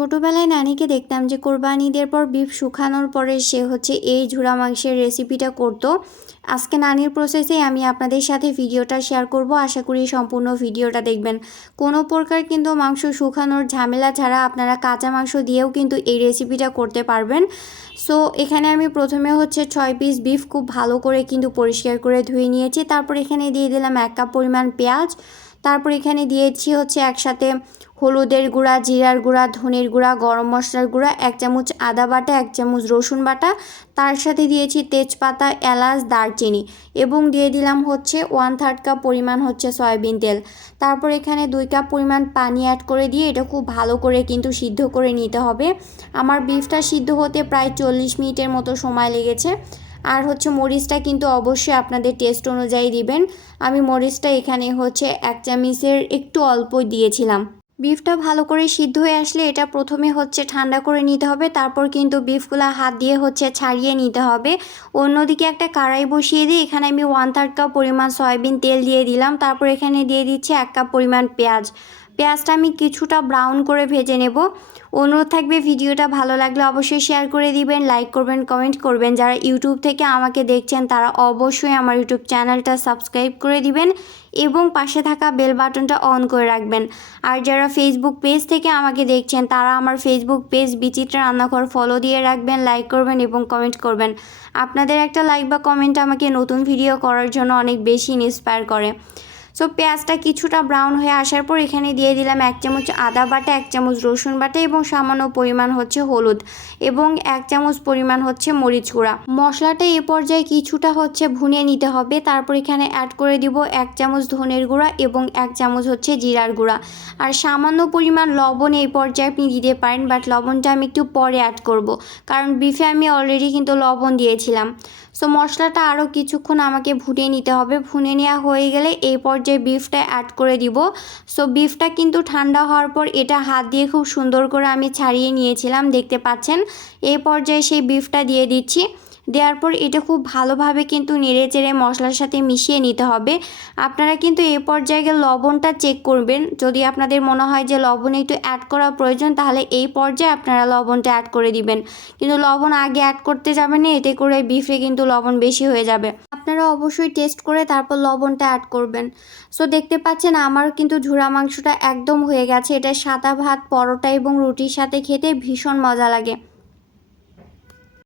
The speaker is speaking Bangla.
ছোটোবেলায় নানিকে দেখতাম যে কোরবানি ঈদের পর বিফ শুকানোর পরে সে হচ্ছে এই ঝুরা মাংসের রেসিপিটা করতো। আজকে নানির প্রসেসেই আমি আপনাদের সাথে ভিডিওটা শেয়ার করব। আশা করি সম্পূর্ণ ভিডিওটা দেখবেন। কোনো প্রকার কিন্তু মাংস শুকানোর ঝামেলা ছাড়া আপনারা কাঁচা মাংস দিয়েও কিন্তু এই রেসিপিটা করতে পারবেন। সো এখানে আমি প্রথমে হচ্ছে 6 পিস বিফ খুব ভালো করে কিন্তু পরিষ্কার করে ধুয়ে নিয়েছি। তারপর এখানে দিয়ে দিলাম 1 কাপ পরিমাণ পেঁয়াজ। তারপর এখানে দিয়েছি হচ্ছে একসাথে হলুদের গুঁড়া, জিরার গুঁড়া, ধনের গুঁড়া, গরম মশলার গুঁড়া, 1 চামচ আদা বাটা, 1 চামচ রসুন বাটা, তার সাথে দিয়েছি তেজপাতা, এলাচ, দারচিনি এবং দিয়ে দিলাম হচ্ছে 1/3 কাপ পরিমাণ হচ্ছে সয়াবিন তেল। তারপর এখানে 2 কাপ পরিমাণ পানি অ্যাড করে দিয়ে এটা খুব ভালো করে কিন্তু সিদ্ধ করে নিতে হবে। আমার বিফটা সিদ্ধ হতে প্রায় 40 মিনিটের মতো সময় লেগেছে। আর হচ্ছে মরিচটা কিন্তু অবশ্যই আপনাদের টেস্ট অনুযায়ী দিবেন। আমি মরিচটা এখানে হচ্ছে 1 চামচের একটু অল্প দিয়েছিলাম। বিফটা ভালো করে সিদ্ধ হয়ে আসলে এটা প্রথমে হচ্ছে ঠান্ডা করে নিতে হবে, তারপর কিন্তু বিফগুলো হাত দিয়ে হচ্ছে ছাড়িয়ে নিতে হবে। অন্যদিকে একটা কড়াই বসিয়ে দিয়ে এখানে আমি 1/3 কাপ পরিমাণ সয়াবিন তেল দিয়ে দিলাম। তারপর এখানে দিয়ে দিচ্ছি 1 কাপ পরিমাণ পেঁয়াজ। পেঁয়াজটা আমি কিছুটা ব্রাউন করে ভেজে নেব। অনুরোধ থাকবে ভিডিওটা ভালো লাগলে অবশ্যই শেয়ার করে দিবেন, লাইক করবেন, কমেন্ট করবেন। যারা ইউটিউব থেকে আমাকে দেখছেন তারা অবশ্যই আমার ইউটিউব চ্যানেলটা সাবস্ক্রাইব করে দিবেন এবং পাশে থাকা বেল বাটনটা অন করে রাখবেন। আর যারা ফেসবুক পেজ থেকে আমাকে দেখছেন তারা আমার ফেসবুক পেজ বিচিত্রা রান্নাঘর ফলো দিয়ে রাখবেন, লাইক করবেন এবং কমেন্ট করবেন। আপনাদের একটা লাইক বা কমেন্ট আমাকে নতুন ভিডিও করার জন্য অনেক বেশি ইন্সপায়ার করে। সো পেঁয়াজটা কিছুটা ব্রাউন হয়ে আসার পর এখানে দিয়ে দিলাম 1 চামচ আদা বাটা, 1 চামচ রসুন বাটা এবং সামান্য পরিমাণ হচ্ছে হলুদ এবং 1 চামচ পরিমাণ হচ্ছে মরিচ গুঁড়া। মশলাটা এ পর্যায়ে কিছুটা হচ্ছে ভুনিয়ে নিতে হবে। তারপর এখানে অ্যাড করে দিব 1 চামচ ধনের গুঁড়া এবং 1 চামচ হচ্ছে জিরার গুঁড়া। আর সামান্য পরিমাণ লবণ এই পর্যায়ে আপনি দিতে পারেন, বাট লবণটা আমি একটু পরে অ্যাড করব, কারণ বিফে আমি অলরেডি কিন্তু লবণ দিয়েছিলাম। সো মশলাটা আরও কিছুক্ষণ আমাকে ভুনিয়ে নিতে হবে। ভুনে নেওয়া হয়ে গেলে এই পর্যায়ে বিফটা অ্যাড করে দিব। সো বিফটা কিন্তু ঠান্ডা হওয়ার পর এটা হাত দিয়ে খুব সুন্দর করে আমি ছাড়িয়ে নিয়েছিলাম, দেখতে পাচ্ছেন। এই পর্যায়ে সেই বিফটা দিয়ে দিচ্ছি। দেওয়ার পর এটা খুব ভালোভাবে কিন্তু নেড়ে চেড়ে মশলার সাথে মিশিয়ে নিতে হবে। আপনারা কিন্তু এই পর্যায়ে লবণটা চেক করবেন। যদি আপনাদের মনে হয় যে লবণ একটু অ্যাড করা প্রয়োজন, তাহলে এই পর্যায়ে আপনারা লবণটা অ্যাড করে দিবেন। কিন্তু লবণ আগে অ্যাড করতে যাবেন না, এতে করে বিফে কিন্তু লবণ বেশি হয়ে যাবে। আপনারা অবশ্যই টেস্ট করে তারপর লবণটা অ্যাড করবেন। সো দেখতে পাচ্ছেন আমার কিন্তু ঝুরা মাংসটা একদম হয়ে গেছে। এটা সাদা ভাত, পরোটা এবং রুটির সাথে খেতে ভীষণ মজা লাগে।